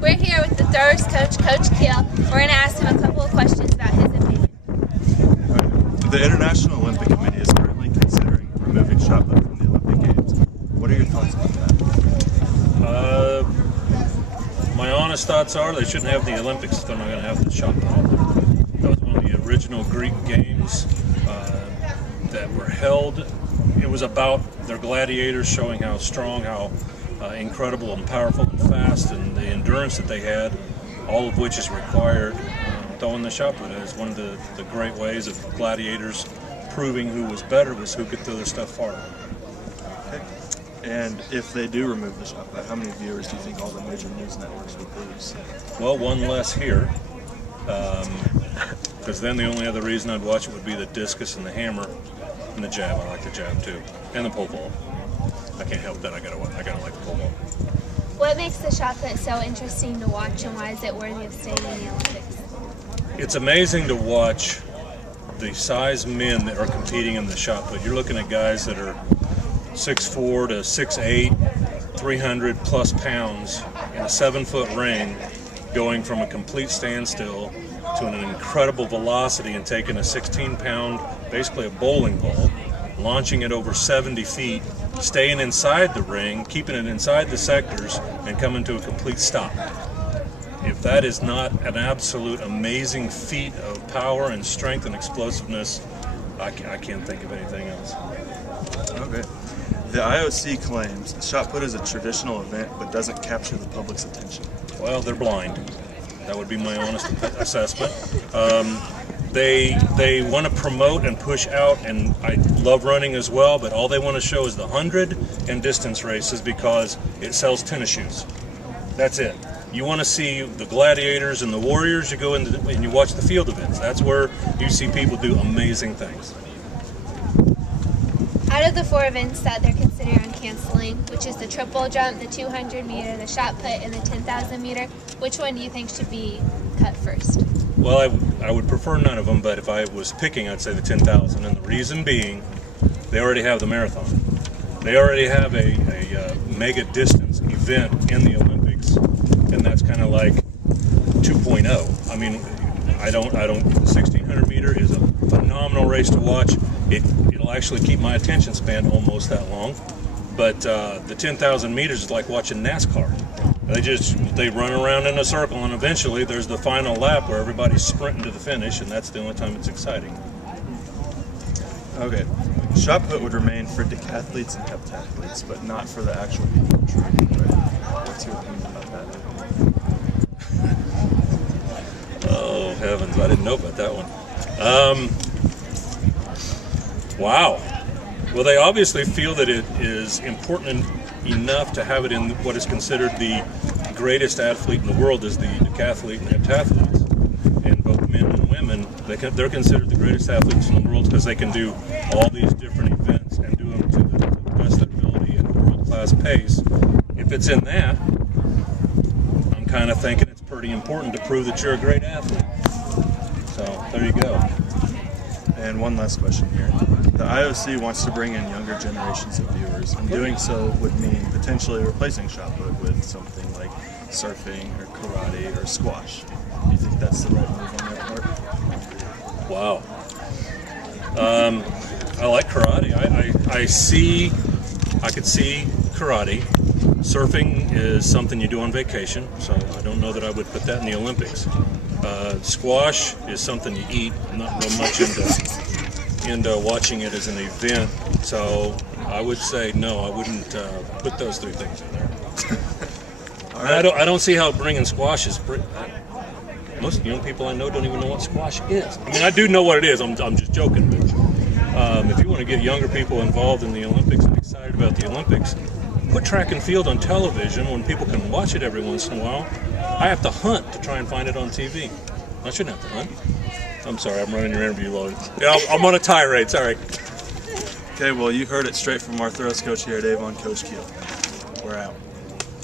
We're here with the throwers coach, Coach Keel. We're going to ask him a couple of questions about his opinion. The International Olympic Committee is currently considering removing shot put from the Olympic Games. What are your thoughts on that? My honest thoughts are they shouldn't have the Olympics if they're not going to have the shot put. That was one of the original Greek games that were held. It was about their gladiators showing how strong, how incredible and powerful and fast, and the endurance that they had, all of which is required. Throwing the shot put is one of the great ways of gladiators proving who was better, was who could throw their stuff farther. Okay. And if they do remove the shot put, how many viewers do you think all the major news networks would lose? Well, one less here, because then the only other reason I'd watch it would be the discus and the hammer and the jab. I like the jab too, and the pole vault. I can't help that. I gotta like the pole vault. What makes the shot put so interesting to watch, and why is it worthy of staying in the Olympics? It's amazing to watch the size men that are competing in the shot put. You're looking at guys that are 6'4" to 6'8", 300 plus pounds in a 7-foot ring, going from a complete standstill to an incredible velocity and taking a 16-pound, basically a bowling ball, launching it over 70 feet, staying inside the ring, keeping it inside the sectors, and coming to a complete stop. If that is not an absolute amazing feat of power and strength and explosiveness, I can't think of anything else. Okay. The IOC claims shot put is a traditional event but doesn't capture the public's attention. Well, they're blind. That would be my honest assessment. They want to promote and push out, and I love running as well, but all they want to show is the 100 and distance races because it sells tennis shoes. That's it. You want to see the gladiators and the warriors, you go in and you watch the field events. That's where you see people do amazing things. Out of the 4 events that they're considering on canceling, which is the triple jump, the 200 meter, the shot put, and the 10,000 meter, which one do you think should be cut first? Well, I would prefer none of them, but if I was picking, I'd say the 10,000. And the reason being, they already have the marathon. They already have a mega distance event in the Olympics, and that's kind of like 2.0. I mean, the 1600 meter is a phenomenal race to watch. It'll actually keep my attention span almost that long. But the 10,000 meters is like watching NASCAR. They run around in a circle, and eventually there's the final lap where everybody's sprinting to the finish, and that's the only time it's exciting. Okay. Shot put would remain for decathletes and heptathletes, but not for the actual people training, right? What's your opinion about that? Oh, heavens, I didn't know about that one. Wow. Well, they obviously feel that it is important enough to have it in what is considered the greatest athlete in the world is the decathlete and heptathletes. And both men and women, they're considered the greatest athletes in the world because they can do all these different events and do them to the best of their ability at a world-class pace. If it's in that, I'm kind of thinking it's pretty important to prove that you're a great athlete. So there you go. And one last question here. The IOC wants to bring in younger generations of viewers, and doing so would mean potentially replacing shot put with something like surfing or karate or squash. Do you think that's the right move on their part? Wow. I like karate. I could see karate. Surfing is something you do on vacation, so I don't know that I would put that in the Olympics. Squash is something you eat. I'm not real much into watching it as an event, so I would say no, I wouldn't put those 3 things in there. All right. I don't see how bringing squash is. Most young people I know don't even know what squash is. I mean, I do know what it is. I'm just joking. But if you want to get younger people involved in the Olympics and excited about the Olympics, put track and field on television when people can watch it every once in a while. I have to hunt to try and find it on TV. I shouldn't have to hunt. I'm sorry, I'm running your interview, Lloyd. Yeah, I'm on a tirade, sorry. Okay, well, you heard it straight from our throws coach here at Avon, Coach Keel. We're out.